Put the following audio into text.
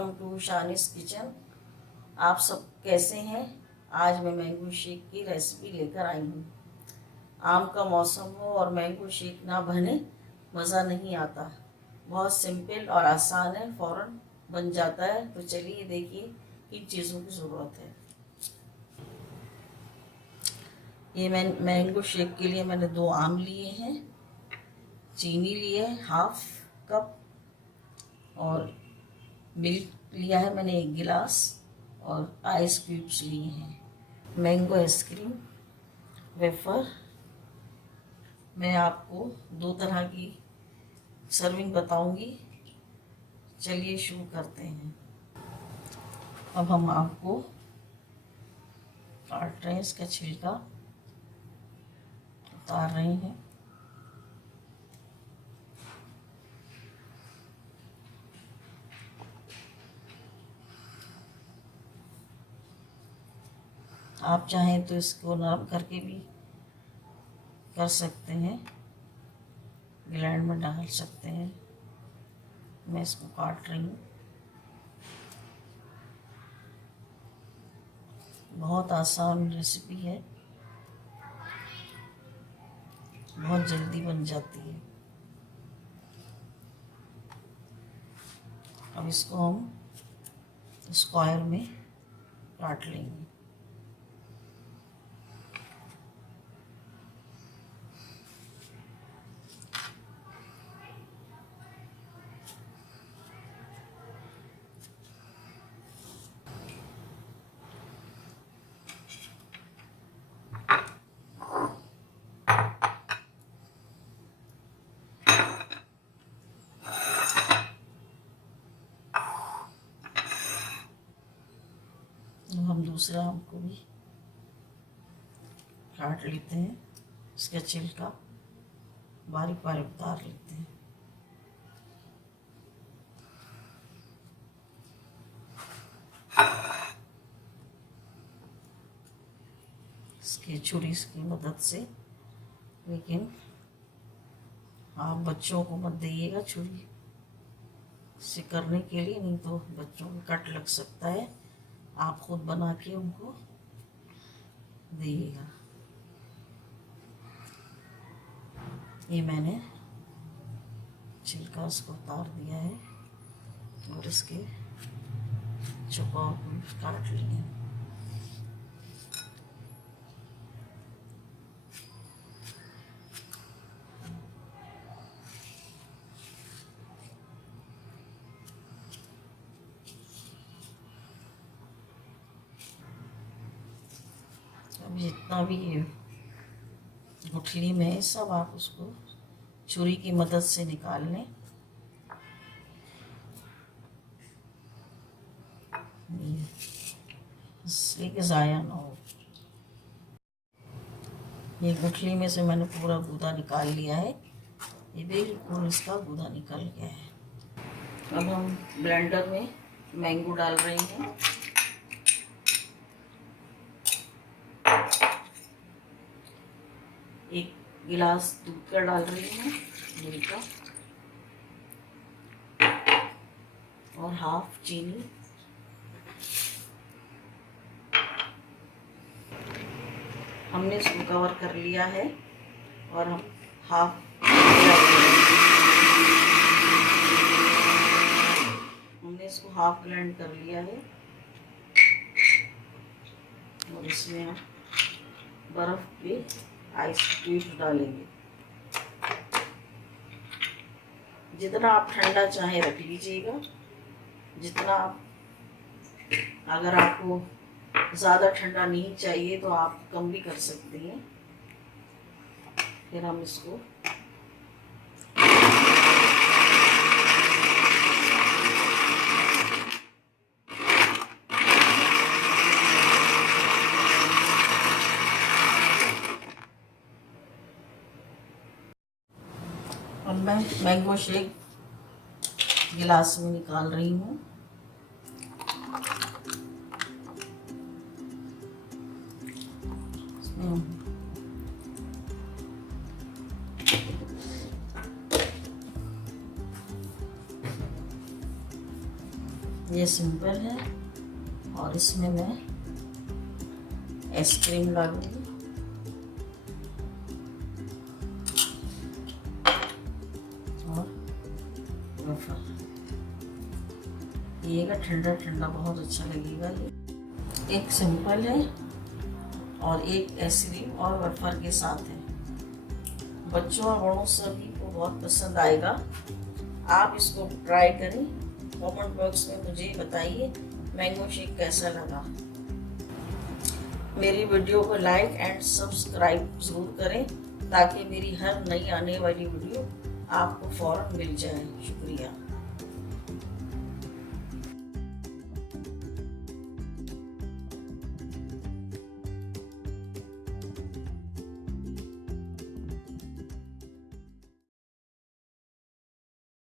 Welcome to शानीस kitchen. आप सब कैसे हैं? आज मैं मैंगो शेक की रेसिपी लेकर आई हूँ। आम का मौसम हो और मैंगो शेक ना बने मज़ा नहीं आता। बहुत सिंपल और आसान है, फ़ौरन बन जाता है। तो चलिए देखिए किन चीज़ों की ज़रूरत है। ये मैंगो शेक के लिए मैंने 2 आम लिए हैं, चीनी लिए हाफ कप, और मिल्क लिया है मैंने 1 गिलास, और आइस क्यूब्स लिए हैं। Mango ice cream, wafer. मैं आपको 2 तरह की सर्विंग बताऊंगी। चलिए शुरू करते हैं। अब हम आपको काट रहे हैं, इसका छिलका उतार रहे हैं। आप चाहें तो इसको नरम करके भी कर सकते हैं, ग्राइंड में डाल सकते हैं। मैं इसको काट रही हूँ। बहुत आसान रेसिपी है, बहुत जल्दी बन जाती है। अब इसको हम स्क्वायर में काट लेंगे। हम दूसरा आम को भी काट लेते हैं, इसका छिलका बारीक बारीक उतार लेते हैं। इसके छुरी की मदद से, लेकिन आप बच्चों को मत दीजिएगा छुरी से करने के लिए, नहीं तो बच्चों को कट लग सकता है। आप खुद बना के उनको दीजिएगा। ये मैंने छिलका इसको उतार दिया है और इसके चुपाव को काट लिए। अब जितना भी ये गुठली में है सब आप उसको छुरी की मदद से निकाल लें। इसलिए कि ज़ाया ना हो। ये गुठली में से मैंने पूरा गूदा निकाल लिया है। ये बिल्कुल इसका गूदा निकल गया है। अब हम ब्लेंडर में मैंगो डाल रहे हैं। एक गिलास दूध का डाल रही हूँ, दूध का, और हाफ चीनी। हमने इसको कवर कर लिया है और हम हमने इसको हाफ ग्राइंड कर लिया है। और इसमें हम बर्फ के आइस क्यूब डालेंगे। जितना आप ठंडा चाहे रख लीजिएगा, जितना आप, अगर आपको ज़्यादा ठंडा नहीं चाहिए तो आप कम भी कर सकते हैं। फिर हम इसको अब मैं मैंगो शेक गिलास में निकाल रही हूँ। ये सिंपल है और इसमें मैं आइसक्रीम डालूंगी और वेफर। पिएगा ठंडा ठंडा बहुत अच्छा लगेगा। ये एक सिंपल है और एक आइसक्रीम और वेफर के साथ है। बच्चों और बड़ों सभी को बहुत पसंद आएगा। आप इसको ट्राई करें। कमेंट बॉक्स में मुझे बताइए मैंगो शेक कैसा लगा। मेरी वीडियो को लाइक एंड सब्सक्राइब ज़रूर करें ताकि मेरी हर नई आने वाली वीडियो आपको फ़ौरन मिल जाए। शुक्रिया।